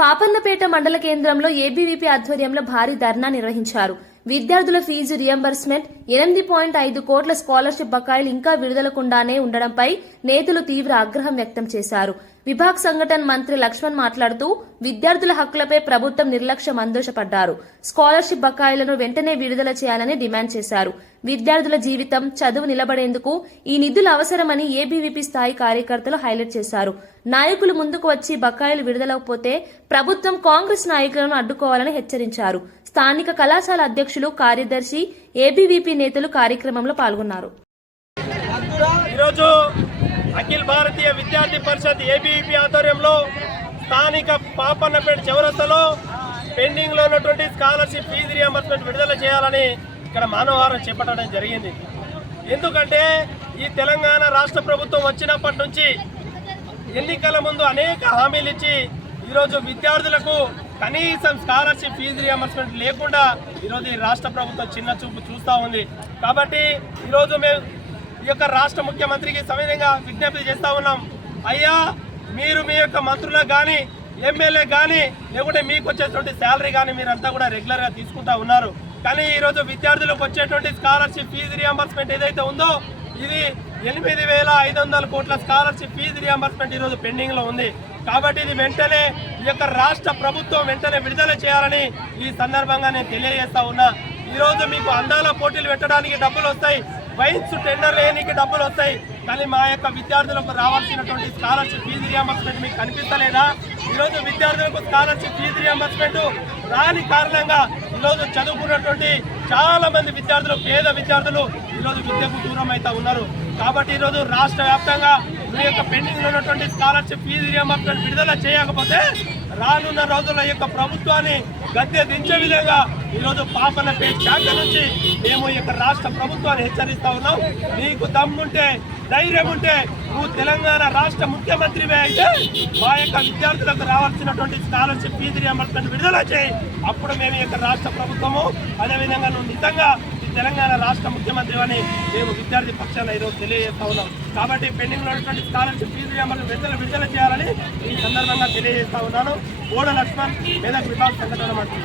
పాపన్నపేట మండల కేంద్రంలో ఏబీవీపీ ఆధ్వర్యంలో భారీ ధర్నా నిర్వహించారు. విద్యార్థుల ఫీజు రియంబర్స్మెంట్ 8.5 కోట్ల స్కాలర్షిప్ బకాయిలు ఇంకా విడుదలకుండానే ఉండడంపై నేతలు తీవ్ర ఆగ్రహం వ్యక్తం చేశారు. విభాగ్ సంఘటన మంత్రి లక్ష్మణ్ మాట్లాడుతూ విద్యార్థుల హక్కులపై ప్రభుత్వం నిర్లక్ష్యం మందోషపడ్డారు. స్కాలర్షిప్ బకాయిలను వెంటనే విడుదల చేయాలని డిమాండ్ చేశారు. విద్యార్థుల జీవితం చదువు నిలబడేందుకు ఈ నిధులు అవసరమని ఏబీవీపీ స్థాయి కార్యకర్తలు హైలైట్ చేశారు. నాయకులు ముందుకు వచ్చి బకాయిలు విడుదలకపోతే ప్రభుత్వం కాంగ్రెస్ నాయకులను అడ్డుకోవాలని హెచ్చరించారు. స్థానిక కళాశాల అధ్యక్షులు, కార్యదర్శి, ఏబీవీపీ నేతలు కార్యక్రమంలో పాల్గొన్నారు. ఈరోజు అఖిల భారతీయ విద్యార్థి పరిషత్ ఏబీవీపీ ఆధ్వర్యంలో స్థానిక పాపన్నపేట చౌరస్తాలో పెండింగ్ లో ఉన్నటువంటి స్కాలర్షిప్ ఫీజు రియంబర్స్మెంట్ విడుదల చేయాలని ఇక్కడ మానవహారం చేపట్టడం జరిగింది. ఎందుకంటే ఈ తెలంగాణ రాష్ట్ర ప్రభుత్వం వచ్చినప్పటి నుంచి ఎన్నికల ముందు అనేక హామీలు ఇచ్చి ఈరోజు విద్యార్థులకు కనీసం స్కాలర్షిప్ ఫీజు రియంబర్స్మెంట్ లేకుండా ఈరోజు ఈ రాష్ట్ర ప్రభుత్వం చిన్న చూపు చూస్తూ ఉంది. కాబట్టి ఈరోజు మేము ఈ యొక్క రాష్ట్ర ముఖ్యమంత్రికి సవినయంగా విజ్ఞప్తి చేస్తూ ఉన్నాం. అయ్యా, మీరు మీ యొక్క మంత్రులకు కానీ, ఎమ్మెల్యే కానీ, లేకుంటే మీకు వచ్చేటువంటి శాలరీ కానీ మీరంతా కూడా రెగ్యులర్గా తీసుకుంటా ఉన్నారు. కానీ ఈరోజు విద్యార్థులకు వచ్చేటువంటి స్కాలర్షిప్ ఫీజు రియంబర్స్మెంట్ ఏదైతే ఉందో ఇది 8,500 కోట్ల స్కాలర్షిప్ ఫీజు రియంబర్స్మెంట్ ఈరోజు పెండింగ్లో ఉంది. కాబట్టి ఇది వెంటనే ఈ యొక్క రాష్ట్ర ప్రభుత్వం వెంటనే విడుదల చేయాలని ఈ సందర్భంగా నేను తెలియజేస్తా ఉన్నా. ఈరోజు మీకు అందాల పోటీలు పెట్టడానికి డబ్బులు వస్తాయి, వైన్స్ టెండర్ లేనికి డబ్బులు వస్తాయి, కానీ మా యొక్క విద్యార్థులకు రావాల్సినటువంటి స్కాలర్షిప్ ఫీజు రియంబర్స్మెంట్ మీకు కనిపిస్తలేదా? ఈరోజు విద్యార్థులకు స్కాలర్షిప్ ఫీజు రియంబర్స్మెంట్ రాని కారణంగా ఈరోజు చదువుకున్నటువంటి చాలా మంది విద్యార్థులు, పేద విద్యార్థులు ఈరోజు విద్యకు దూరం అవుతా ఉన్నారు. కాబట్టి ఈరోజు రాష్ట్ర వ్యాప్తంగా మీ యొక్క పెండింగ్ ఉన్నటువంటి స్కాలర్షిప్ ఫీజు రియంబర్స్మెంట్ విడుదల చేయకపోతే రానున్న రోజుల యొక్క ప్రభుత్వాన్ని గద్దె దించే విధంగా ఈరోజు పాపన్నపేట శాఖ నుంచి మేము ఈ యొక్క రాష్ట్ర ప్రభుత్వాన్ని హెచ్చరిస్తా ఉన్నాం. నీకు దమ్ముంటే, ధైర్యం ఉంటే నువ్వు తెలంగాణ రాష్ట్ర ముఖ్యమంత్రివే అయితే మా యొక్క విద్యార్థులకు రావాల్సినటువంటి స్కాలర్షిప్ ఫీజు రియంబర్స్మెంట్ విడుదల చేయి. అప్పుడు మేము ఈ యొక్క రాష్ట్ర ప్రభుత్వము అదేవిధంగా నువ్వు నిజంగా తెలంగాణ రాష్ట్ర ముఖ్యమంత్రి అని మేము విద్యార్థి పక్షాన ఈరోజు తెలియజేస్తా ఉన్నాం. కాబట్టి పెండింగ్ లో ఉన్నటువంటి స్కాలర్షిప్ ఫీజు రియంబర్స్మెంట్ విడుదల చేయాలని ఈ సందర్భంగా తెలియజేస్తా ఉన్నాను. కోడ లక్ష్మణ్, మెదక్ విభాగ్ సంఘటన మంత్రి.